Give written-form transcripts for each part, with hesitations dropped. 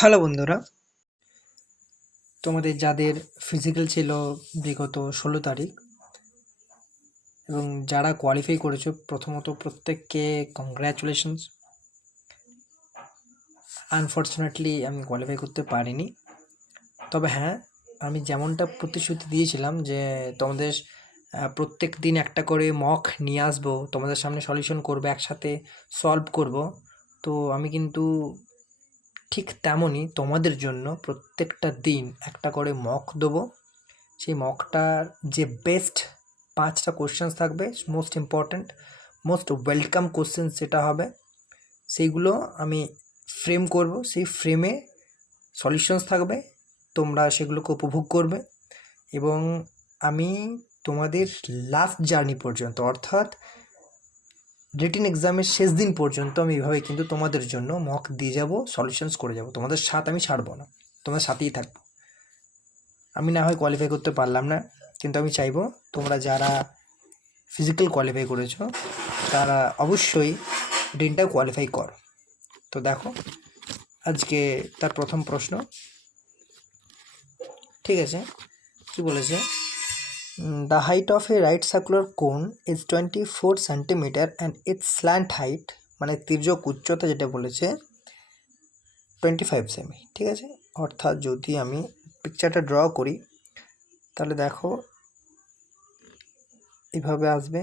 Hello বন্ধুরা, তোমাদের যাদের ফিজিক্যাল ছিল বিগত 16 তারিখ এবং যারা কোয়ালিফাই করেছো প্রথমত প্রত্যেককে কংগ্র্যাচুলেশনস। আনফর্চুনেটলি আমি কোয়ালিফাই করতে পারিনি, তবে হ্যাঁ, আমি যেমনটা প্রতিশ্রুতি দিয়েছিলাম যে তোমাদের প্রত্যেক দিন একটা করে মক নিয়ে আসবো, তোমাদের সামনে সলিউশন করবো, একসাথে সলভ করব। তো আমি কিন্তু ঠিক তেমনই তোমাদের জন্য প্রত্যেকটা দিন একটা করে মক দেবো। সেই মকটার যে বেস্ট 5টা কোশ্চেন্স থাকবে, most important, most welcome questions যেটা হবে, সেইগুলো আমি ফ্রেম করব। সেই ফ্রেমে সলিউশনস থাকবে, তোমরা সেগুলোকে উপভোগ করবে এবং আমি তোমাদের লাস্ট জার্নি পর্যন্ত, অর্থাৎ রিটেন এক্সামের শেষ দিন পর্যন্ত আমি এইভাবে কিন্তু তোমাদের জন্য মক দিয়ে যাব, সলিউশনস করে যাব। তোমাদের সাথে আমি ছাড়বো না, তোমাদের সাথেই থাকবো। আমি না হয় কোয়ালিফাই করতে পারলাম না, কিন্তু আমি চাইবো তোমরা যারা ফিজিক্যাল কোয়ালিফাই করেছো তারা অবশ্যই রিটেনটাও কোয়ালিফাই করো। তো দেখো আজকে তার প্রথম প্রশ্ন, ঠিক আছে, কি বলেছে? The height of a right circular cone is 24 centimetre and its slant height, মানে তির্যক উচ্চতা যেটা বলেছে 25 সেমি। ঠিক আছে, অর্থাৎ যদি আমি পিকচারটা ড্র করি তাহলে দেখো এইভাবে আসবে,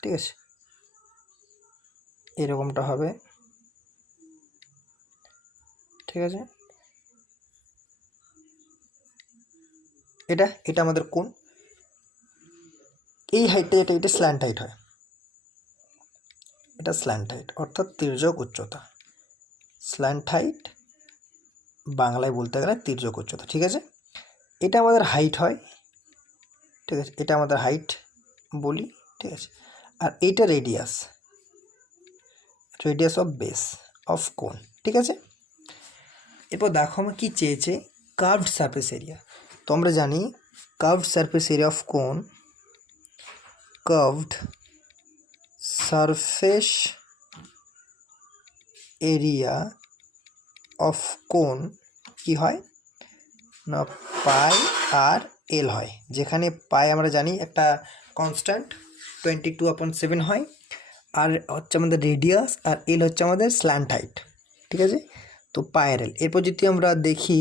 ঠিক আছে, এরকমটা হবে, ঠিক আছে। এটা এটা আমাদের কোন, এই হাইটটা যেটা, এটা স্ল্যান্ট হাইট হয়, এটা স্ল্যান্ট হাইট অর্থাৎ তির্যক উচ্চতা। স্ল্যান্ট হাইট বাংলায় বলতে গেলে তির্যক উচ্চতা, ঠিক আছে। এটা আমাদের হাইট হয়, ঠিক আছে, এটা আমাদের হাইট বলি, ঠিক আছে। আর এইটা radius, radius of base of কোন, ঠিক আছে। এরপর দেখো আমার কী চেয়েছে, কার্ভড সারফেস এরিয়া। তো আমরা জানি কার্ভড সারফেস এরিয়া অফ কোন, কার্ভড সারফেস এরিয়া অফ কোন কি হয় না, পাই আর এল হয়, যেখানে পাই আমরা জানি একটা কনস্ট্যান্ট 22/7 হয়, আর হচ্ছে আমাদের রেডিয়াস, আর এল হচ্ছে আমাদের স্ল্যান্ট হাইট, ঠিক আছে। তো পাই আর এল। এরপর যদি আমরা দেখি,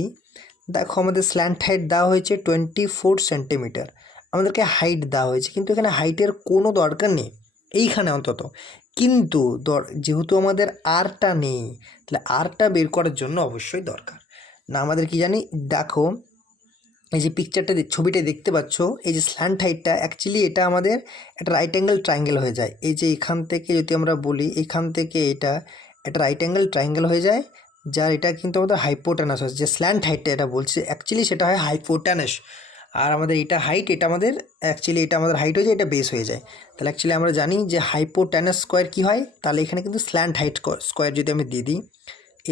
দেখো আমাদের স্ল্যান্ট হাইট দেওয়া হয়েছে 24 সেন্টিমিটার, আমাদেরকে হাইট দেওয়া হয়েছে, কিন্তু এখানে হাইটের কোনো দরকার নেই এইখানে অন্তত। কিন্তু যেহেতু আমাদের আরটা নেই, তাহলে আরটা বের করার জন্য অবশ্যই দরকার না। আমাদের কি জানি, দেখো এই যে পিকচারটা, ছবিটা দেখতে পাচ্ছ, এই যে স্ল্যান্ট হাইটটা অ্যাকচুয়ালি এটা আমাদের একটা রাইট অ্যাঙ্গেল ট্রায়াঙ্গেল হয়ে যায়। এই যে এখান থেকে যদি আমরা বলি, এখান থেকে এটা একটা রাইট অ্যাঙ্গেল ট্রায়াঙ্গেল হয়ে যায়, যার এটা কিন্তু আমাদের হাইপোটেনাস হয়। যে স্ল্যান্ট হাইটটা এটা বলছে অ্যাকচুয়ালি সেটা হয় হাইপোটেনাস, আর আমাদের এটা হাইট, এটা আমাদের অ্যাকচুয়ালি এটা আমাদের হাইট হয়ে যায়, এটা বেস হয়ে যায়। তাহলে অ্যাকচুয়ালি আমরা জানি যে হাইপোটেনাস স্কোয়ার কী হয়, তাহলে এখানে কিন্তু স্ল্যান্ট হাইট স্কোয়ার যদি আমি দিয়ে দিই,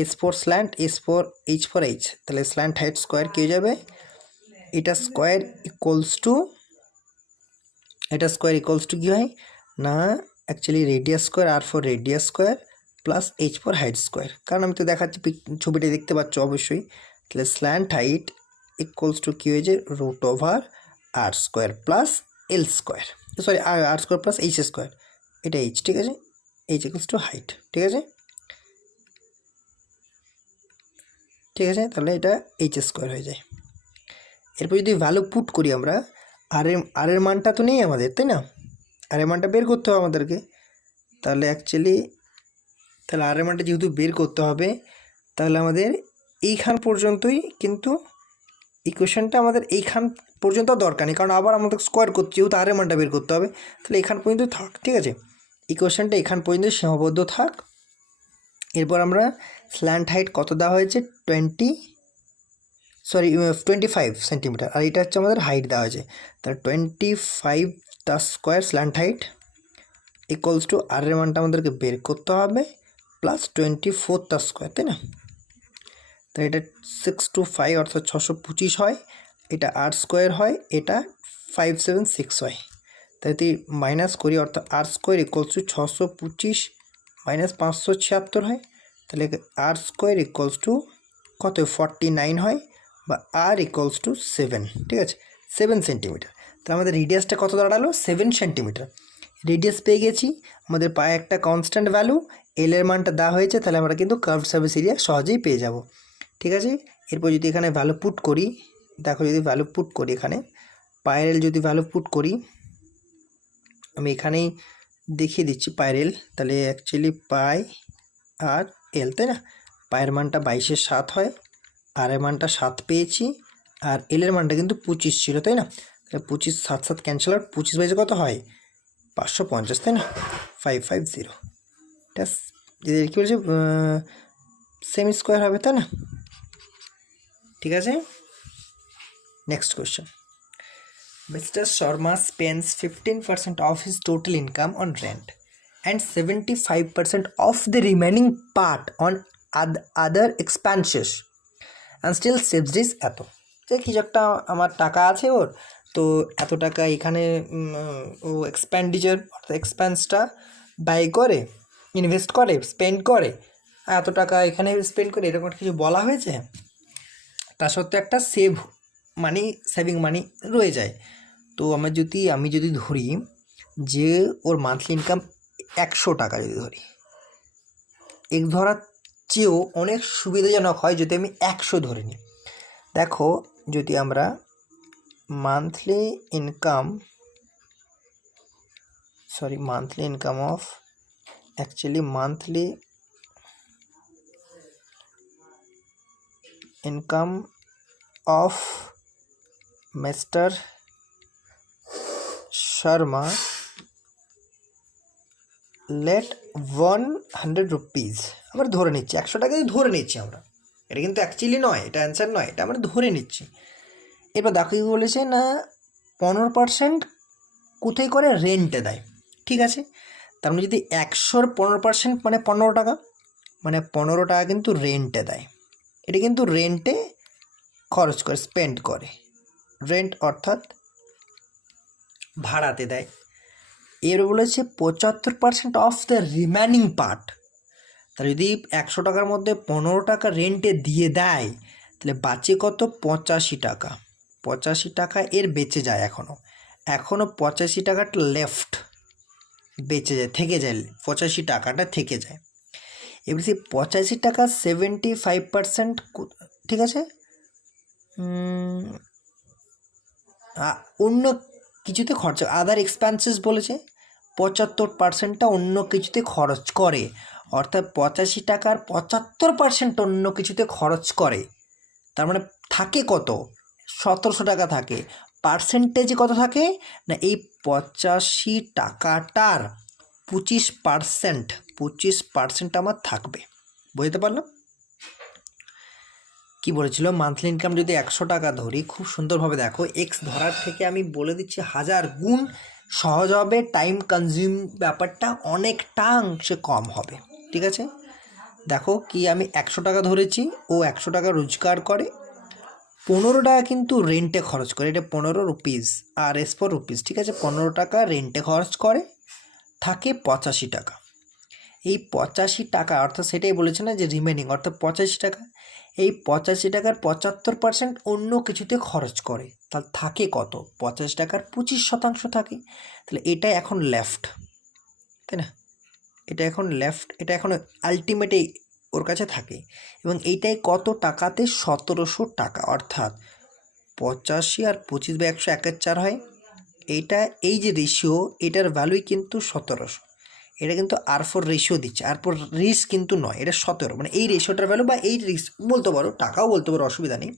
S for slant, S for H, তাহলে স্ল্যান্ট হাইট স্কোয়ার কী হয়ে যাবে, এটা স্কোয়ার ইকুয়ালস টু, এটা স্কোয়ার ইকুয়ালস টু কী হয় না, actually radius square, R for radius square plus H for height square. কারণ আমি তো দেখাচ্ছি, ছবিটা দেখতে পাচ্ছ অবশ্যই। তাহলে স্ল্যান্ট হাইট ইকুয়ালস টু কী হয়েছে, root over R square plus L square, sorry R square plus H square, এটা এইচ, ঠিক আছে। এইচ ইকুয়ালস টু হাইট, ঠিক আছে, ঠিক আছে। তাহলে এটা এইচ স্কোয়ার হয়ে যায়। এরপর যদি ভ্যালু পুট করি আমরা, আর এর মানটা তো নেই আমাদের, তাই না, আর এর মানটা বের করতে হবে আমাদেরকে। তাহলে অ্যাকচুয়ালি তাহলে আর এর মানটা যেহেতু বের করতে হবে, তাহলে আমাদের এইখান পর্যন্তই কিন্তু ইকুয়েশনটা আমাদের এইখান পর্যন্ত দরকার নেই, কারণ আবার আমাদের স্কোয়ার করতে, যেহেতু আর এর মানটা বের করতে হবে, তাহলে এখান পর্যন্ত থাক, ঠিক আছে। ইকুয়েশনটা এখান পর্যন্ত সীমাবদ্ধ থাক। এরপর আমরা স্ল্যান্ট হাইট কত দেওয়া হয়েছে, 25 সেন্টিমিটার, আর এটা হচ্ছে আমাদের হাইট দেওয়া হয়েছে, তাহলে 25 তার square slant height equals to আর এর মানটা আমাদেরকে বের করতে হবে প্লাস 24 তার স্কোয়ার, তাই না। তাই এটা 625 অর্থাৎ 625 হয়, এটা আর স্কোয়ার হয়, এটা 576 হয়। তাই যদি মাইনাস করি, অর্থাৎ আর স্কোয়ার ইকুয়ালস টু 625 মাইনাস 576 হয়, তাহলে আর স্কোয়ার ইকুয়ালস টু কত 49 হয় বা আর ইকুয়ালস টু 7, ঠিক আছে 7 সেন্টিমিটার। তাহলে আমাদের রেডিয়াসটা কত দাঁড়ালো 7 সেন্টিমিটার। রেডিয়াস পেয়ে গেছি, আমাদের পায়ে একটা কনস্ট্যান্ট ভ্যালু এল এর মানটা দেওয়া হয়েছে, তাহলে আমরা কিন্তু কার্ভ সারফেস এরিয়া সহজেই পেয়ে যাব, ঠিক আছে। এরপর যদি এখানে ভ্যালু পুট করি, দেখো যদি ভ্যালু পুট করি এখানে পায়ের এল যদি ভ্যালু পুট করি, আমি এখানেই দেখিয়ে দিচ্ছি পায়ের এল, তাহলে অ্যাকচুয়ালি পাই আর এল, তাই না। পায়ের মানটা 22/7 হয়, আর এর মানটা 7 পেয়েছি, আর এল এর মানটা কিন্তু 25 ছিল, তাই না। তাহলে 25 7 7 ক্যান্সেল আউট, 25/22 কত হয় 550, তাই না 550। এটা কী বলছে সেমি স্কোয়ার হবে, তাই না, ঠিক আছে। Next question, Mr. Sharma spends 15% of his total income on rent and 75% of the remaining part on other expenses and still saves this এত। যে কিছু একটা আমার টাকা আছে ওর, তো এত টাকা এখানে ও এক্সপেন্ডিচার অর্থাৎ এক্সপেন্সটা ব্যয় করে, ইনভেস্ট করে, স্পেন্ড করে, এত টাকা এখানে স্পেন্ড করে, এরকম কিছু বলা হয়েছে। তা সত্ত্বেও একটা সেভিং মানি রয়ে যায়। তো আমি যদি ধরি যে ওর মান্থলি ইনকাম 100 টাকা, যদি ধরি এক ধরার চেয়েও অনেক সুবিধাজনক হয় যদি আমি 100 ধরে নিই। দেখো যদি আমরা monthly income of monthly income of mister Sharma let 100 rupees, আমরা ধরে নিচ্ছি 100 টাকাই ধরে নিচ্ছি আমরা, এটা কিন্তু অ্যাকচুয়ালি নয়, এটা অ্যান্সার নয়, এটা আমরা ধরে নিচ্ছি। এবার দেখো কী বলেছে না 15% কোথায় করে রেন্টে দেয়, ঠিক আছে। তার মানে যদি 100-র 15% মানে 15 টাকা, মানে 15 টাকা কিন্তু রেন্টে দেয়, এটা কিন্তু রেন্টে খরচ করে, স্পেন্ড করে, রেন্ট অর্থাৎ ভাড়াতে দেয়। এর বলেছে 75% অফ দ্য রিমেনিং পার্ট, তাহলে যদি 100 টাকার মধ্যে 15 টাকা রেন্টে দিয়ে দেয়, তাহলে বাঁচে কত 85 টাকা। 85 টাকা এর বেঁচে যায়, এখনও 85 টাকাটা লেফট বেঁচে যায়, থেকে যায়, 85 টাকাটা থেকে যায়। এবার সেই 85 টাকা 75%, ঠিক আছে, অন্য কিছুতে খরচ, আদার এক্সপেন্সেস বলেছে, 75%টা অন্য কিছুতে খরচ করে, অর্থাৎ 85 টাকার 75% অন্য কিছুতে খরচ করে। তার মানে থাকে কত 1700 টাকা থাকে, পার্সেন্টেজে কত থাকে না এই 85 টাকাটার 25% আমার থাকবে। বুঝতে পারলাম কি বলেছিল, মান্থলি ইনকাম যদি 100 টাকা ধরি, খুব সুন্দরভাবে দেখো এক্স ধরার থেকে আমি বলে দিচ্ছি 1000 গুণ সহজ হবে, টাইম কনজিউম ব্যাপারটা অনেকটা অংশে কম হবে, ঠিক আছে। দেখো কি আমি 100 টাকা ধরেছি, ও 100 টাকা রোজগার করে, 15 টাকা কিন্তু রেন্টে খরচ করে, এটা 15 রুপিস, আর এস ফর রুপিস, ঠিক আছে। 15 টাকা রেন্টে খরচ করে, থাকে 85 টাকা। এই 85 টাকা অর্থাৎ সেটাই বলেছে না যে রিমেনিং অর্থাৎ 85 টাকা, এই 85 টাকার 75% অন্য কিছুতে খরচ করে, তাহলে থাকে কত 85 টাকার 25% থাকে, তাহলে এটা এখন লেফট, তাই না, এটা এখন লেফট, এটা এখন আলটিমেটে ওর কাছে থাকে, এবং এইটাই কত টাকাতে 1700 টাকা, অর্থাৎ 85 আর 25/100 1/4 হয়, এইটা এই যে রেশিও এটার ভ্যালুই কিন্তু 1700, এটা কিন্তু R4 রেশিও দিচ্ছে, R4 রিস্ক কিন্তু নয়, এটা 17, মানে এই রেশিওটার ভ্যালু বা এই রিস্ক বলতে পারো, টাকাও বলতে পারো, অসুবিধা নেই,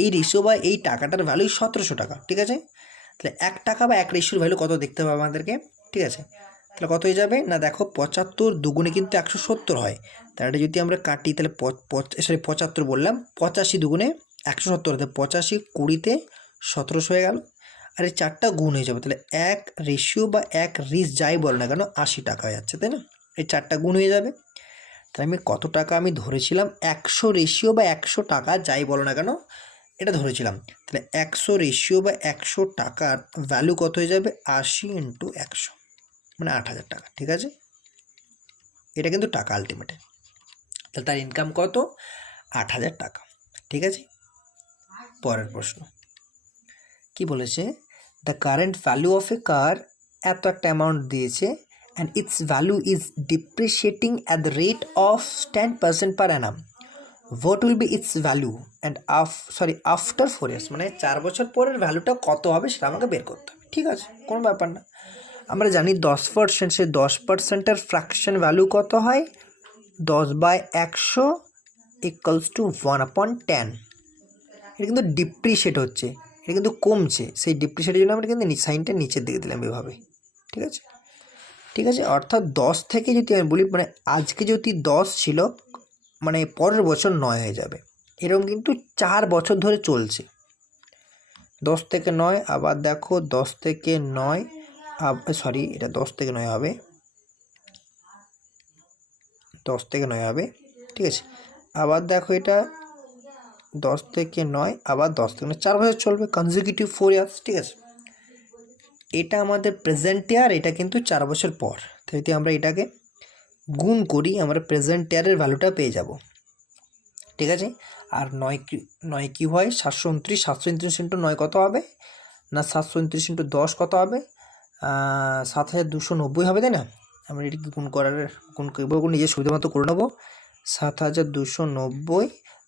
এই রেশিও বা এই টাকাটার ভ্যালুই 1700 টাকা, ঠিক আছে। তাহলে 1 টাকা বা 1 রেশিওর ভ্যালু কত দেখতে হবে আমাদেরকে, ঠিক আছে। তাহলে কত হয়ে যাবে না দেখো 75 দুগুণে কিন্তু 170 হয়, তাহলে যদি আমরা কাটি তাহলে 75 বললাম, 85 দুগুণে 170, তাহলে 85 20-তে 1700 হয়ে গেল, আর এই 4টা গুণ হয়ে যাবে, তাহলে 1 রেশিও বা 1 রিস্ক যাই বলো না কেন 80 টাকা হয়ে যাচ্ছে, তাই না, এই 4টা গুণ হয়ে যাবে। তাহলে আমি কত টাকা আমি ধরেছিলাম 100 রেশিও বা 100 টাকা যাই বলো না কেন এটা ধরেছিলাম, তাহলে 100 রেশিও বা 100 টাকার ভ্যালু কত হয়ে যাবে 80 × 100, মানে 8000 টাকা, ঠিক আছে। এটা কিন্তু টাকা আলটিমেটে, তাহলে তার ইনকাম কত 8,000 টাকা। ঠিক আছে, পরের প্রশ্ন কি বলেছে, the current value of a car এত একটা অ্যামাউন্ট দিয়েছে and its value is depreciating at the rate of 10% per annum, what will be its value and after 4 years, মানে 4 বছর পরের ভ্যালুটা কত হবে সেটা আমাকে বের করতে হবে। ঠিক আছে, কোনো ব্যাপার না। আমরা জানি 10%, সে 10%-এর ফ্র্যাকশন ভ্যালু কত হয়, 10/100 ইকুয়ালস টু 1/10। এটা কিন্তু ডিপ্রিশিয়েট হচ্ছে, এটা কিন্তু কমছে, সেই ডিপ্রিশিয়েটের জন্য আমরা কিন্তু সাইনটা নিচের দিকে দিলাম এভাবে। ঠিক আছে, ঠিক আছে, অর্থাৎ 10 থেকে যদি আমি বলি, মানে আজকে যদি 10 ছিল, মানে পরের বছর 9 হয়ে যাবে, এরকম কিন্তু 4 বছর ধরে চলছে। 10 থেকে 9, আবার দেখো 10 থেকে 9, সরি এটা 10 থেকে 9 হবে, 10 থেকে 9 হবে। ঠিক আছে, আবার দেখো এটা 10 থেকে 9, আবার 10 থেকে 9, 4 বছর চলবে, কনজিকিউটিভ 4 ইয়ার্স। ঠিক আছে, এটা আমাদের প্রেজেন্ট ইয়ার, এটা কিন্তু 4 বছর পর। তো যদি আমরা এটাকে গুণ করি, আমরা প্রেজেন্ট ইয়ারের ভ্যালুটা পেয়ে যাব। ঠিক আছে, আর 9 কি হয়, 729, 729 ইন্টু 9 কত হবে না, 729 ইন্টু 10 কত হবে, 7,290 হবে, তাই না? আমরা এটিকে গুণ করার নিজের সুবিধা মতো করে নেবো, 7,290,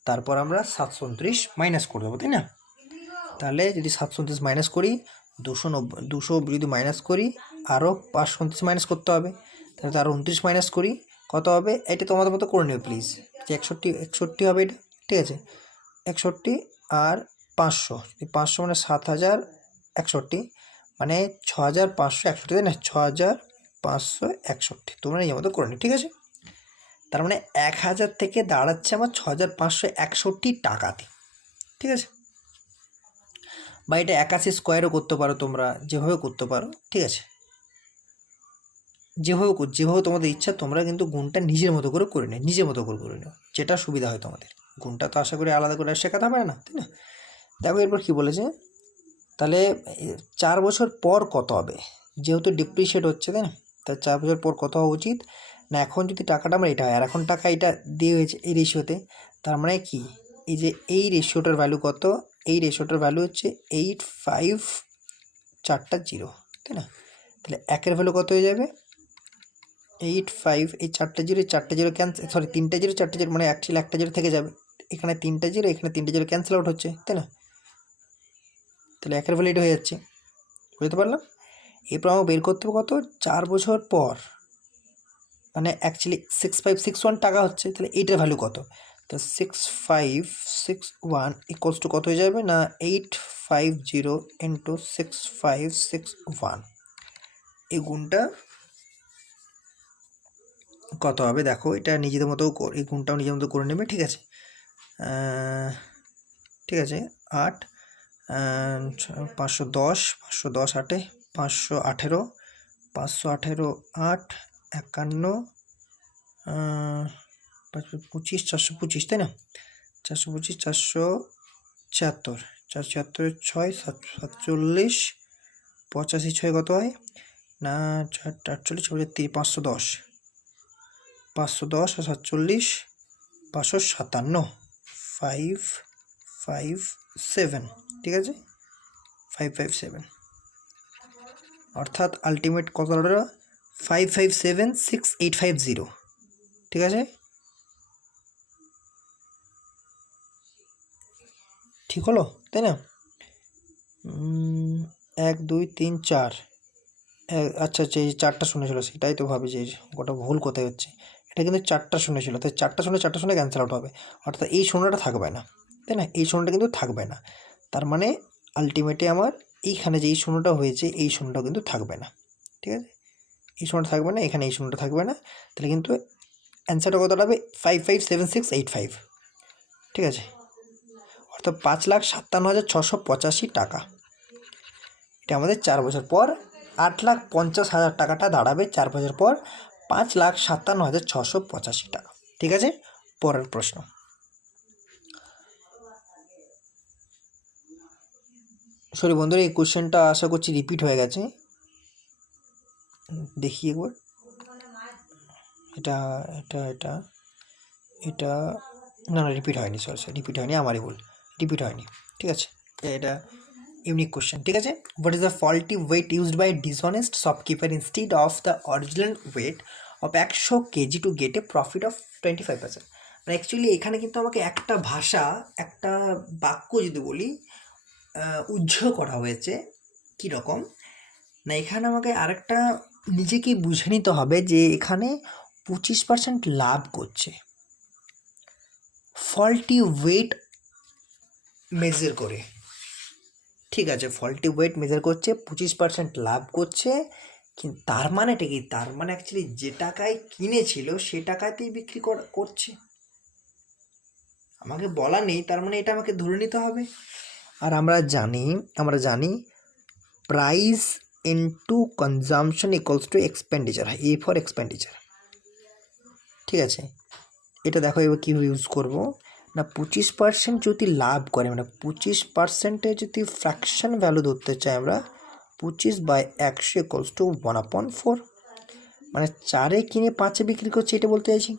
তারপর আমরা 729 মাইনাস করে দেবো, তাই না? তাহলে যদি 729 মাইনাস করি, 200 যদি মাইনাস করি, আরও 529 মাইনাস করতে হবে, তাহলে আরও 29 মাইনাস করি, কত হবে, এটা তোমাদের মতো করে নেবে প্লিজ, যে 61 হবে এটা। ঠিক আছে, 61 আর 500, 500 মানে 7,061, মানে 6,561, তাই না? 6,561 তোমরা এই মতো করে নি। ঠিক আছে, তার মানে 1,000 থেকে দাঁড়াচ্ছে আমার 6,561 টাকাতে। ঠিক আছে, বা এটা 81 স্কোয়ারও করতে পারো তোমরা, যেভাবে করতে পারো। ঠিক আছে, যেভাবে তোমাদের ইচ্ছা, তোমরা কিন্তু গুণটা নিজের মতো করে নিও, নিজের মতো করে নিও, যেটা সুবিধা হয় তোমাদের। গুণটা তো আশা করি আলাদা করে শেখাতে হবে না, তাই না? দেখো এরপর কী বলেছে, তাহলে 4 বছর পর কত হবে, যেহেতু ডিপ্রিশিয়েট হচ্ছে, তাই না? তার 4 বছর পর কত হওয়া উচিত না, এখন যদি টাকাটা আমার এটা হয়, আর এখন টাকা এটা দিয়ে হয়েছে এই রেশিওতে, তার মানে কি, এই যে এই রেশিওটার ভ্যালু কত, এই রেশিওটার ভ্যালু হচ্ছে 8,5, 4টা 0, তাই না? তাহলে 1-এর ভ্যালু কত হয়ে যাবে, 8,5, এই 4টা 0, 4টা 0 ক্যান্সেল, সরি 3টা 0, 4টা 0, মানে অ্যাকচুয়ালি একটা 0 থেকে যাবে, এখানে 3টা 0, এখানে 3টা 0 ক্যান্সেল আউট হচ্ছে, তাই না? তাহলে 1-এর ভ্যালু এটা হয়ে যাচ্ছে, বুঝতে পারলাম? এরপর আমাকে বের করতে হবে কত, 4 বছর পর, মানে অ্যাকচুয়ালি 6,561 টাকা হচ্ছে, তাহলে এইটার ভ্যালু কত, তো 6,561 ইকুয়ালস টু কত হয়ে যাবে না, 850 ইন্টু 6,561, এই গুণটা কত হবে দেখো, এটা নিজেদের মতো, এই গুণটাও নিজের মতো করে নেবে। ঠিক আছে, ঠিক আছে, 8, 510, 510 8-এ 518, 518, 8, 51, 25, 425, তাই না? 425, 476, 476, 6, 47, 85, 6 কত হয় না, 48, 510, 510 আর 47, 557, 557, ঠিক আছে, 557, অর্থাৎ আলটিমেট কত হলো, 557,6,850, ঠিক আছে, ঠিক হলো, তাই না? 1 2 3 4, আচ্ছা আচ্ছা, এই 4টা শূন্য ছিল, সেটাই তো ভাবি যে ওটা ভুল কোথায় হচ্ছে, এটা কিন্তু 4টা শূন্য ছিল, তাই 4টা শূন্য ক্যান্সেল আউট হবে, অর্থাৎ এই শূন্যটা থাকবে না, তাই না? এই শূন্যটা কিন্তু থাকবে না, তার মানে আলটিমেটে আমার এইখানে যে এই শূন্যটা হয়েছে, এই শূন্যটা কিন্তু থাকবে না, ঠিক আছে, এই শূন্যটা থাকবে না, এখানে এই শূন্যটা থাকবে না, তাহলে কিন্তু অ্যান্সারটা কত হবে, 557685, ঠিক আছে, অর্থাৎ 5,57,685 টাকা। এটা আমাদের 4 বছর পর 8,50,000 টাকাটা দাঁড়াবে, 4 বছর পর 5,57,685 টাকা। ঠিক আছে, পরের প্রশ্ন, সরি বন্ধুরা, এই কোশ্চেনটা আশা করছি রিপিট হয়ে গেছে, দেখি একবার, এটা এটা এটা এটা না না রিপিট হয়নি, সরি রিপিট হয়নি, আমারই ভুল, রিপিট হয়নি। ঠিক আছে, এটা ইউনিক কোশ্চেন। ঠিক আছে, what is the faulty weight used by dishonest shopkeeper instead of the original weight of 100 KG to get a profit of 25%? মানে অ্যাকচুয়ালি এখানে কিন্তু আমাকে একটা ভাষা, একটা বাক্য যদি বলি উজ্জ্ব করা হয়েছে। কীরকম না, এখানে আমাকে আরেকটা নিজেকেই বুঝে নিতে হবে যে এখানে 25% লাভ করছে ফল্টি ওয়েট মেজার করে। ঠিক আছে, ফল্টি ওয়েট মেজার করছে, 25% লাভ করছে, কিন্তু তার মানেটা কি? তার মানে অ্যাকচুয়ালি যে টাকায় কিনেছিল সে টাকাতেই বিক্রি করছে। আমাকে বলা নেই, তার মানে এটা আমাকে ধরে নিতে হবে। আর আমরা জানি price into consumption equals to expenditure, A for expenditure. ঠিক আছে, এটা দেখো এবার কীভাবে ইউজ করবো না, 25% যদি লাভ করে, মানে 25%-এ যদি ফ্র্যাকশন ভ্যালু ধরতে চাই আমরা, 25/100 ইকুয়ালস টু 1/4, মানে 4-এ কিনে 5-এ বিক্রি করছে, এটা বলতে চাইছি।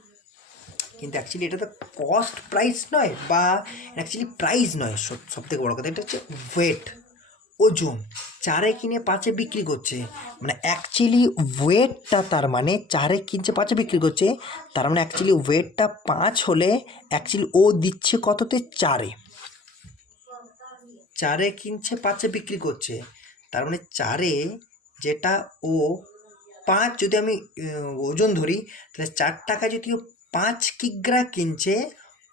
কিন্তু অ্যাকচুয়ালি এটা তো কস্ট প্রাইস নয়, বা অ্যাকচুয়ালি প্রাইস নয়, সব থেকে বড়ো কথা এটা হচ্ছে ওয়েট, ওজন। 4-এ কিনে 5-এ বিক্রি করছে, মানে অ্যাকচুয়ালি ওয়েটটা, তার মানে 4-এ কিনছে 5-এ বিক্রি করছে, তার মানে অ্যাকচুয়ালি ওয়েটটা 5 হলে অ্যাকচুয়ালি ও দিচ্ছে কততে? 4-এ। 4-এ কিনছে 5-এ বিক্রি করছে, তার মানে 4-এ যেটা ও 5, যদি আমি ওজন ধরি তাহলে 4 টাকা যদি ও 5 কিগ্রা কিনছে,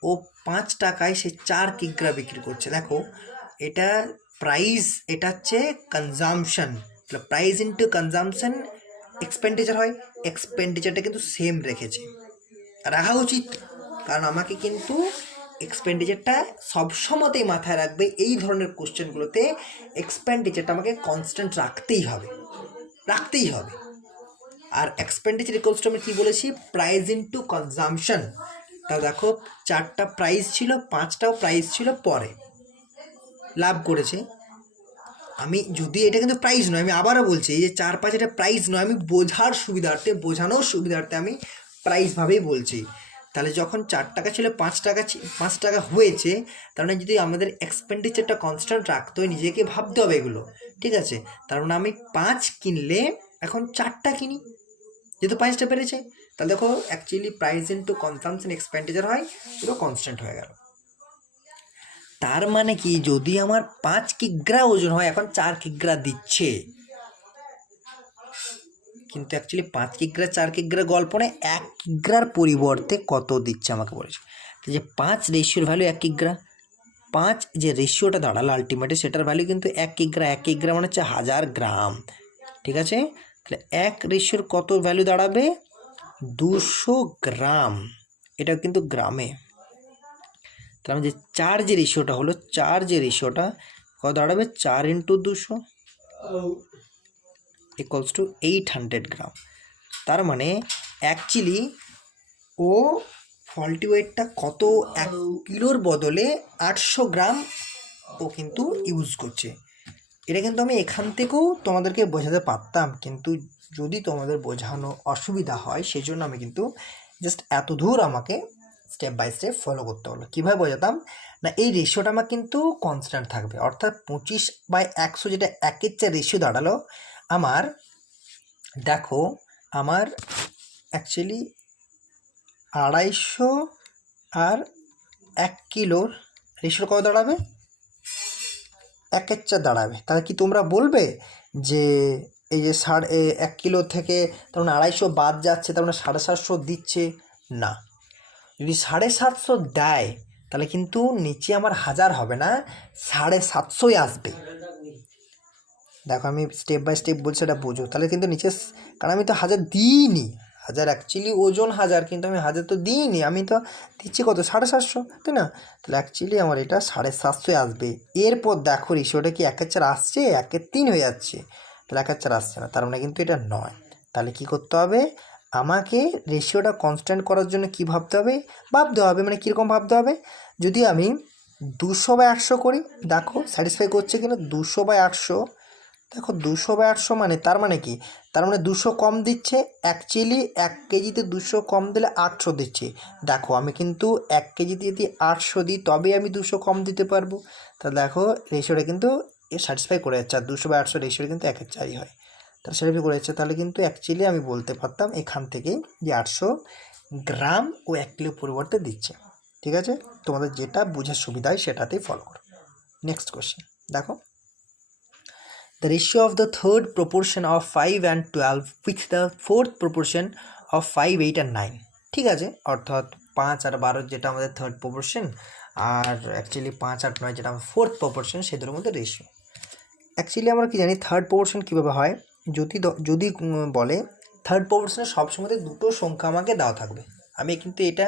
ও 5 টাকায় সে 4 কিগ্রা বিক্রি করছে। দেখো এটা প্রাইস, এটা হচ্ছে কনজামশন, তাহলে প্রাইস ইন্টু কনজামশন এক্সপেন্ডিচার হয়, এক্সপেন্ডিচারটা কিন্তু সেম রাখা উচিত, কারণ আমাকে কিন্তু এক্সপেন্ডিচারটা সবসময়তেই মাথায় রাখবে। এই ধরনের কোশ্চেনগুলোতে এক্সপেন্ডিচারটা আমাকে কনস্ট্যান্ট রাখতেই হবে। আর এক্সপেন্ডিচার ইকুয়ালস টু আমি কী বলেছি? Price into consumption. তা দেখো 4টা প্রাইস ছিল, 5টাও প্রাইস ছিল, পরে লাভ করেছে। আমি যদি, এটা কিন্তু প্রাইস নয়, আমি আবারও বলছি এই যে 4-5 এটা প্রাইস নয়, আমি বোঝানোর সুবিধার্থে আমি প্রাইসভাবেই বলছি। তাহলে যখন 4 টাকা ছিল 5 টাকা হয়েছে, তার মানে যদি আমাদের এক্সপেন্ডিচারটা কনস্ট্যান্ট রাখতে হয়, নিজেকে ভাবতে হবে এগুলো। ঠিক আছে, তার মানে আমি 5 কিনলে এখন 4টা কিনি, যেহেতু 5টা বেড়েছে, তাহলে দেখো actually price into consumption expenditure হয়, পুরো কনস্ট্যান্ট হয়ে গেল। তার মানে কি, যদি আমার 5 কিগ্রা ওজন হয়, এখন 4 কিগ্রা দিচ্ছে, কিন্তু অ্যাকচুয়ালি 5 কিগ্রা 4 কিগ্রা গল্প নয়, 1 কিগ্রার পরিবর্তে কত দিচ্ছে আমাকে বলেছে। তো যে 5 রেশিওর ভ্যালু 1 কিগ্রা, 5 যে রেশিওটা দাঁড়ালো আলটিমেটলি, সেটার ভ্যালু কিন্তু 1 কিগ্রা। 1 কিগ্রা মানে হচ্ছে 1000 গ্রাম। ঠিক আছে, তাহলে 1 রেশিওর কত ভ্যালু দাঁড়াবে? 200 গ্রাম। এটা কিন্তু গ্রামে। তাহলে যে 4 যে রেশিওটা হলো, 4 যে রেশিওটা কত দাঁড়াবে? 4 × 200 ইকুয়ালস টু 800 গ্রাম। তার মানে অ্যাকচুয়ালি ও ফল্টি ওয়েটটা কত, 1 কিলোর বদলে 800 গ্রাম ও কিন্তু ইউজ করছে। এটা কিন্তু আমি এখান থেকেও তোমাদেরকে বোঝাতে পারতাম, কিন্তু যদি তোমাদের বোঝানো অসুবিধা হয়, সেই জন্য আমি কিন্তু জাস্ট এত দূর আমাকে স্টেপ বাই স্টেপ ফলো করতে হলো। কীভাবে বোঝাতাম না, এই রেশিওটা আমার কিন্তু কনস্ট্যান্ট থাকবে, অর্থাৎ 25/100 যেটা 1-এর চেয়ে রেশিও দাঁড়ালো আমার। দেখো আমার অ্যাকচুয়ালি 250 আর 1 কিলোর রেশিও কত দাঁড়াবে? 1-এর চেয়ে দাঁড়াবে। তাহলে কি তোমরা বলবে যে এই যে 1 কিলো থেকে তার মানে 250 বাদ যাচ্ছে, তার মানে 750 দিচ্ছে? না, যদি 750 দেয় তাহলে কিন্তু নিচে আমার 1000 হবে না, 750 আসবে। দেখো আমি স্টেপ বাই স্টেপ বলছি, এটা বোঝো, তাহলে কিন্তু নিচে, কারণ আমি তো 1000 দিইনি, 1000 অ্যাকচুয়ালি ওজন 1000, কিন্তু আমি 1000 তো দিইনি, আমি তো দিচ্ছি কত? 750, তাই না? তাহলে অ্যাকচুয়ালি আমার এটা 750 আসবে। এরপর দেখো রেশিওটা কি 1-এর 4 আসছে? 1-এর 3 হয়ে যাচ্ছে, তাহলে 1-এর 4 আসছে না, তার মানে কিন্তু এটা নয়। তাহলে কি করতে হবে? আমাকে রেশিওটা কনস্ট্যান্ট করার জন্য কি ভাবতে হবে? মানে কীরকম ভাবতে হবে? যদি আমি 200/800 করি, দেখো স্যাটিসফাই করছে কিনা। 200/800 দেখো 200/800 মানে তার মানে কি, তার মানে 200 কম দিচ্ছে, অ্যাকচুয়ালি 1 কেজিতে 200 কম দিলে 800 দিচ্ছে। দেখো আমি কিন্তু 1 কেজিতে যদি 800 দিই তবেই আমি 200 কম দিতে পারবো। তাহলে দেখো রেশিওটা কিন্তু এ স্যাটিসফাই করে যাচ্ছে, আর 200/800 রেশিওটা কিন্তু 1/4 হয়। তাহলে স্যাটিসফাই করে যাচ্ছে। তাহলে কিন্তু অ্যাকচুয়ালি আমি বলতে পারতাম এখান থেকেই যে 800 গ্রাম ও 1 কিলো পরিবর্তে দিচ্ছে। ঠিক আছে, তোমাদের যেটা বোঝার সুবিধা হয় সেটাতেই ফলো করো। নেক্সট কোয়েশ্চেন দেখো, the ratio of the third proportion of 5 and 12 with the fourth proportion of 5, 8 and 9। ঠিক আছে, অর্থাৎ 5 আর 12 যেটা আমাদের থার্ড প্রপোর্শন, আর অ্যাকচুয়ালি 5 আর 9 যেটা আমাদের ফোর্থ প্রপোর্শন, সেদের মধ্যে রেশিও। অ্যাকচুয়ালি আমরা কি জানি থার্ড প্রপোর্শন কীভাবে হয়, যদি বলে থার্ড প্রপোর্শনে সবসময় দুটো সংখ্যা আমাকে দেওয়া থাকবে। আমি কিন্তু এটা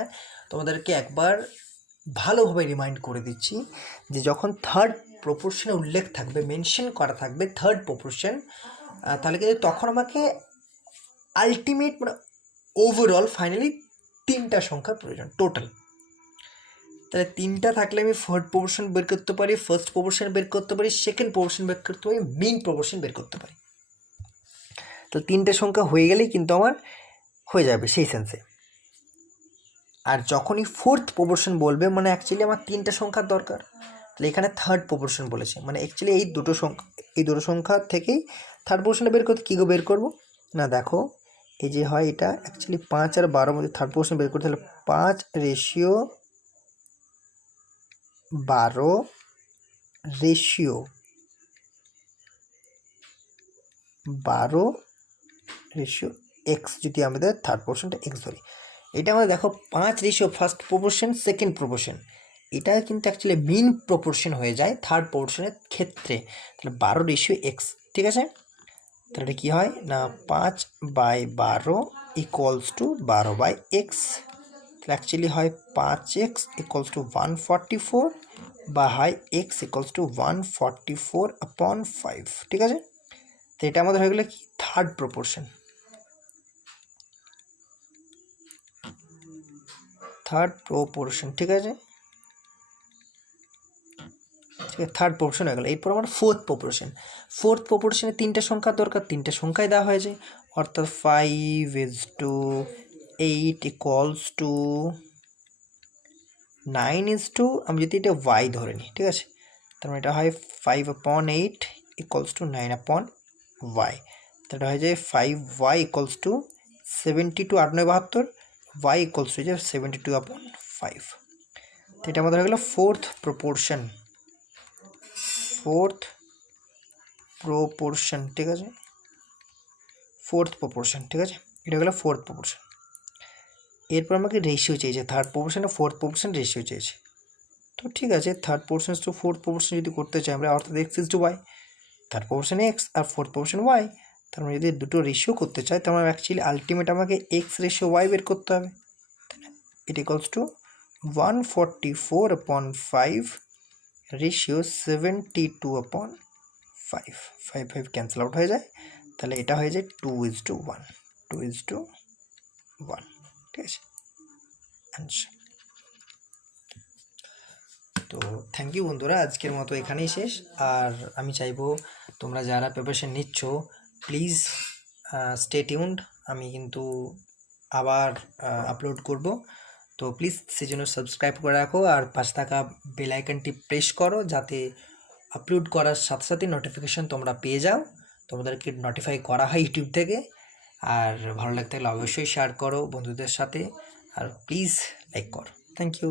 তোমাদেরকে একবার ভালোভাবে রিমাইন্ড করে দিচ্ছি যে যখন থার্ড প্রপোর্শনে উল্লেখ থাকবে, মেনশন করা থাকবে থার্ড প্রপোর্শন, তাহলে কিন্তু তখন আমাকে আলটিমেট মানে ওভারঅল ফাইনালি 3টা সংখ্যার প্রয়োজন টোটাল। তাহলে 3টা থাকলে আমি থার্ড প্রপোর্শন বের করতে পারি, ফার্স্ট প্রপোর্শন বের করতে পারি, সেকেন্ড প্রপোর্শন বের করতে পারি, মেইন প্রপোর্শন বের করতে পারি। তাহলে 3টে সংখ্যা হয়ে গেলেই কিন্তু আমার হয়ে যাবে সেই সেন্সে। আর যখনই ফোর্থ প্রপোর্শন বলবে মানে অ্যাকচুয়ালি আমার 3টা সংখ্যার দরকার, তাহলে এখানে থার্ড প্রপোর্শন বলেছে, মানে অ্যাকচুয়ালি এই দুটো সংখ্যা থেকেই থার্ড প্রপোর্শনে বের করতে কী বের করবো না, দেখো এই যে হয় এটা অ্যাকচুয়ালি 5 আর 12 মধ্যে থার্ড প্রপোর্শন বের করতে, তাহলে 5:12 যদি আমাদের থার্ড প্রপোর্শনটা এক্স ধরি, এটা আমাদের দেখো 5 ফার্স্ট প্রপোর্শন সেকেন্ড প্রপোর্শন, এটা কিন্তু অ্যাকচুয়ালি মিন প্রপোর্শন হয়ে যায় থার্ড প্রপোর্শনের ক্ষেত্রে। তাহলে 12:x, ঠিক আছে, তাহলে কী হয় না 5/12 ইকুয়ালস টু 12/x। তাহলে অ্যাকচুয়ালি হয় 5x ইকুয়ালস টু 144 বা হয় x ইকুয়ালস টু 144/5। ঠিক আছে, তো এটা আমাদের হয়ে গেলো কি থার্ড প্রপোর্শন। ঠিক আছে, থার্ড প্রপোর্শন হয়ে গেল। এরপর আমার ফোর্থ প্রপোর্শনে 3টে সংখ্যা দরকার, 3টে সংখ্যায় দেওয়া হয়েছে, অর্থাৎ 5:8 ইকুয়ালস টু 9:, আমি যদি এটা y ধরে নিই, ঠিক আছে, তার মানে এটা হয় 5/8 ইকুয়ালস টু 9/y। এটা হয়ে যায় 5y equals to 72, 8×9 72, y equals to 72/5। তো এটা আমাদের হয়ে গেলো ফোর্থ প্রপোর্শন। ঠিক আছে, ফোর্থ প্রপোর্শন, ঠিক আছে, এটা হলো ফোর্থ প্রপোর্শন। এরপর আমাকে রেশিও চেয়েছে, থার্ড প্রপোর্শন আর ফোর্থ প্রপোর্শন রেশিও চেয়েছে। তো ঠিক আছে, third proportion two fourth proportion যদি করতে চাই আমরা, অর্থাৎ x/y, থার্ড প্রপোর্শন এক্স আর ফোর্থ প্রপোর্শন y, তার মানে যদি দুটো রেশিও করতে চাই তার মানে অ্যাকচুয়ালি আলটিমেট আমাকে x/y বের করতে হবে। It equals to 144/5 ratio 72/5, 5 cancel out হয়ে যায়, তাহলে এটা হয়ে যায় 2:1, ঠিক আছে অ্যান্সার। তো থ্যাংক ইউ বন্ধুরা, আজকের মতো এখানেই শেষ। আর আমি চাইবো তোমরা যারা প্রিপারেশন নিচ্ছ প্লিজ স্টে টিউনড, আমি কিন্তু আবার আপলোড করব, তো প্লিজ সেজন্য সাবস্ক্রাইব করে রাখো আর পাশে থাকা বেল আইকনটি প্রেস করো যাতে আপলোড করার সাথে সাথে নোটিফিকেশান তোমরা পেয়ে যাও, তোমাদেরকে নোটিফাই করা হয় ইউটিউব থেকে। আর ভালো লাগতে থাকলে অবশ্যই শেয়ার করো বন্ধুদের সাথে, আর প্লিজ লাইক করো। Thank you.